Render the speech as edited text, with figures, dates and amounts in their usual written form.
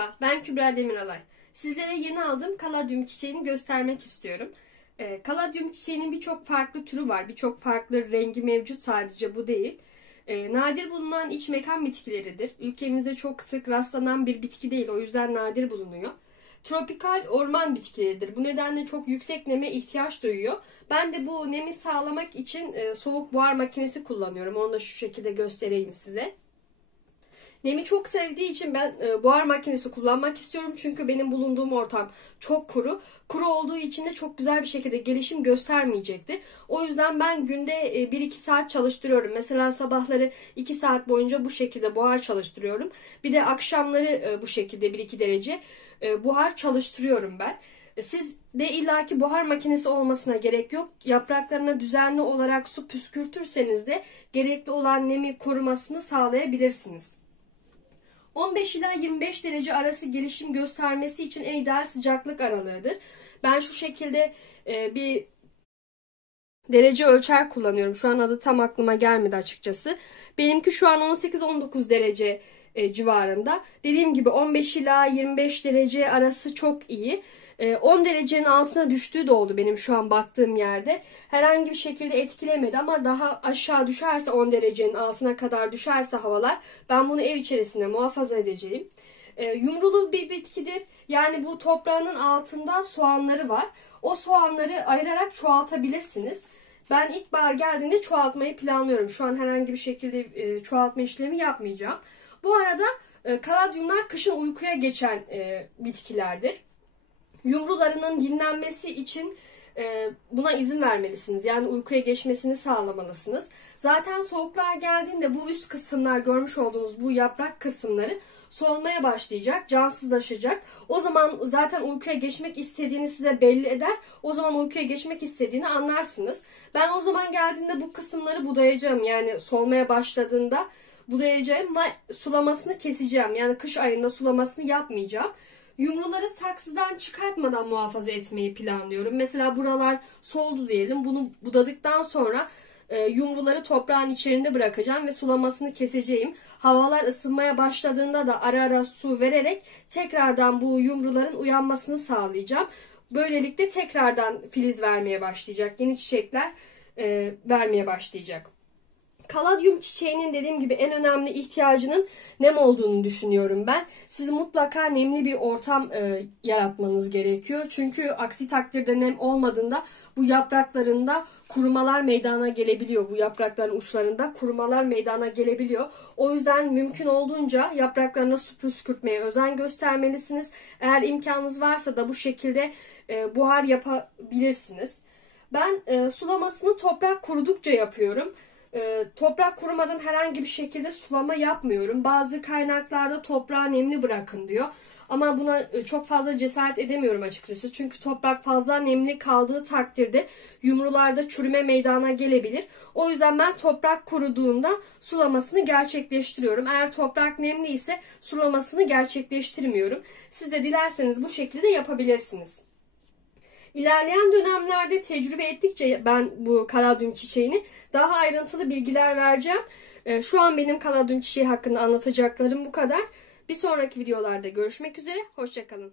Merhaba, ben Kübra Demiralay. Sizlere yeni aldığım kaladyum çiçeğini göstermek istiyorum. Kaladyum çiçeğinin birçok farklı türü var. Birçok farklı rengi mevcut, sadece bu değil. Nadir bulunan iç mekan bitkileridir. Ülkemizde çok sık rastlanan bir bitki değil, o yüzden nadir bulunuyor. Tropikal orman bitkileridir. Bu nedenle çok yüksek neme ihtiyaç duyuyor. Ben de bu nemi sağlamak için soğuk buhar makinesi kullanıyorum. Onu da şu şekilde göstereyim size. Nemi çok sevdiği için ben buhar makinesi kullanmak istiyorum. Çünkü benim bulunduğum ortam çok kuru. Kuru olduğu için de çok güzel bir şekilde gelişim göstermeyecekti. O yüzden ben günde 1-2 saat çalıştırıyorum. Mesela sabahları 2 saat boyunca bu şekilde buhar çalıştırıyorum. Bir de akşamları bu şekilde 1-2 derece buhar çalıştırıyorum ben. Siz de illaki buhar makinesi olmasına gerek yok. Yapraklarına düzenli olarak su püskürtürseniz de gerekli olan nemi korumasını sağlayabilirsiniz. 15 ila 25 derece arası gelişim göstermesi için en ideal sıcaklık aralığıdır. Ben şu şekilde bir derece ölçer kullanıyorum. Şu an adı tam aklıma gelmedi açıkçası. Benimki şu an 18-19 derece civarında. Dediğim gibi 15 ila 25 derece arası çok iyi. 10 derecenin altına düştüğü de oldu benim şu an baktığım yerde. Herhangi bir şekilde etkilemedi ama daha aşağı düşerse, 10 derecenin altına kadar düşerse havalar, ben bunu ev içerisinde muhafaza edeceğim. Yumrulu bir bitkidir. Yani bu toprağının altında soğanları var. O soğanları ayırarak çoğaltabilirsiniz. Ben ilkbahar geldiğinde çoğaltmayı planlıyorum. Şu an herhangi bir şekilde çoğaltma işlemi yapmayacağım. Bu arada kaladyumlar kışın uykuya geçen bitkilerdir. Yumrularının dinlenmesi için buna izin vermelisiniz. Yani uykuya geçmesini sağlamalısınız. Zaten soğuklar geldiğinde bu üst kısımlar, görmüş olduğunuz bu yaprak kısımları solmaya başlayacak, cansızlaşacak. O zaman zaten uykuya geçmek istediğini size belli eder. O zaman uykuya geçmek istediğini anlarsınız. Ben o zaman geldiğinde bu kısımları budayacağım. Yani solmaya başladığında budayacağım ve sulamasını keseceğim. Yani kış ayında sulamasını yapmayacağım. Yumruları saksıdan çıkartmadan muhafaza etmeyi planlıyorum. Mesela buralar soldu diyelim. Bunu budadıktan sonra yumruları toprağın içerisinde bırakacağım ve sulamasını keseceğim. Havalar ısınmaya başladığında da ara ara su vererek tekrardan bu yumruların uyanmasını sağlayacağım. Böylelikle tekrardan filiz vermeye başlayacak. Yeni çiçekler vermeye başlayacak. Kaladyum çiçeğinin dediğim gibi en önemli ihtiyacının nem olduğunu düşünüyorum ben. Siz mutlaka nemli bir ortam yaratmanız gerekiyor. Çünkü aksi takdirde nem olmadığında bu yapraklarında kurumalar meydana gelebiliyor. Bu yaprakların uçlarında kurumalar meydana gelebiliyor. O yüzden mümkün olduğunca yapraklarına su püskürtmeye özen göstermelisiniz. Eğer imkanınız varsa da bu şekilde buhar yapabilirsiniz. Ben sulamasını toprak kurudukça yapıyorum. Toprak kurumadan herhangi bir şekilde sulama yapmıyorum. Bazı kaynaklarda toprağı nemli bırakın diyor. Ama buna çok fazla cesaret edemiyorum açıkçası. Çünkü toprak fazla nemli kaldığı takdirde yumrularda çürüme meydana gelebilir. O yüzden ben toprak kuruduğunda sulamasını gerçekleştiriyorum. Eğer toprak nemli ise sulamasını gerçekleştirmiyorum. Siz de dilerseniz bu şekilde yapabilirsiniz. İlerleyen dönemlerde tecrübe ettikçe ben bu kaladyum çiçeğini daha ayrıntılı bilgiler vereceğim. Şu an benim kaladyum çiçeği hakkında anlatacaklarım bu kadar. Bir sonraki videolarda görüşmek üzere. Hoşça kalın.